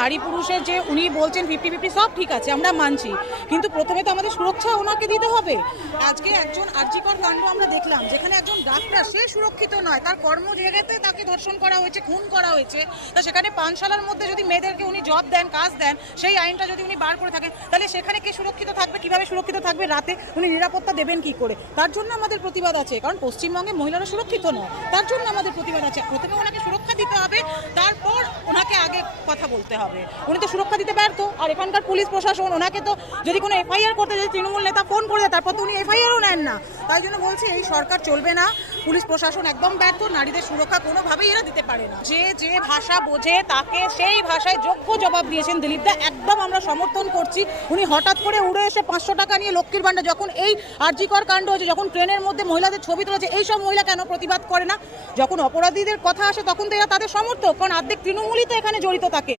নারী পুরুষের যে উনি বলছেন 50-50 সব ঠিক আছে, আমরা মানছি, কিন্তু প্রথমে তো আমাদের সুরক্ষা ওনাকে দিতে হবে। আজকে একজন আরজিকর কাণ্ড আমরা দেখলাম, যেখানে একজন ডাক্তার সে সুরক্ষিত নয়, তার কর্মজায়গাতে তাকে ধর্ষণ করা হয়েছে, খুন করা হয়েছে। তা সেখানে পানশালার মধ্যে যদি মেয়েদেরকে উনি জব দেন, কাজ দেন, সেই আইনটা যদি উনি বার করে থাকেন, তাহলে সেখানে কে সুরক্ষিত থাকবে? কিভাবে সুরক্ষিত থাকবে? রাতে উনি নিরাপত্তা দেবেন কি করে? তার জন্য আমাদের প্রতিবাদ আছে, কারণ পশ্চিমবঙ্গে মহিলারা সুরক্ষিত নয়, তার জন্য আমাদের প্রতিবাদ আছে। প্রথমে ওনাকে সুরক্ষা দিতে হবে, তারপর ওনাকে আগে কথা বলতে হবে। উনি তো সুরক্ষা দিতে ব্যর্থ। আর এখানকার পুলিশ প্রশাসন ওনাকে তো যদি কোনো এফআইআর করতে যদি তৃণমূল নেতা ফোন করে দেয়, তারপর তো উনি এফআইআরও নেন না। তাই জন্য বলছি এই সরকার চলবে না, পুলিশ প্রশাসন একদম ব্যর্থ, নারীদের সুরক্ষা কোনোভাবেই এরা দিতে পারে না। যে যে ভাষা বোঝে তাকে সেই ভাষায় যোগ্য জবাব দিয়েছেন দিলীপ দা, একদম আমরা সমর্থন করছি। উনি হঠাৎ করে উড়ে এসে 500 টাকা নিয়ে লক্ষ্মীর ভাণ্ডার, যখন এই আরজিকর কাণ্ড হয়েছে, যখন ট্রেনের মধ্যে মহিলাদের ছবি তুলেছে, এইসব মহিলা কেন প্রতিবাদ করে না? যখন অপরাধীদের কথা আসে তখন তো এরা তাদের সমর্থক, কারণ অর্ধেক তৃণমূলই তো এখানে জড়িত থাকে।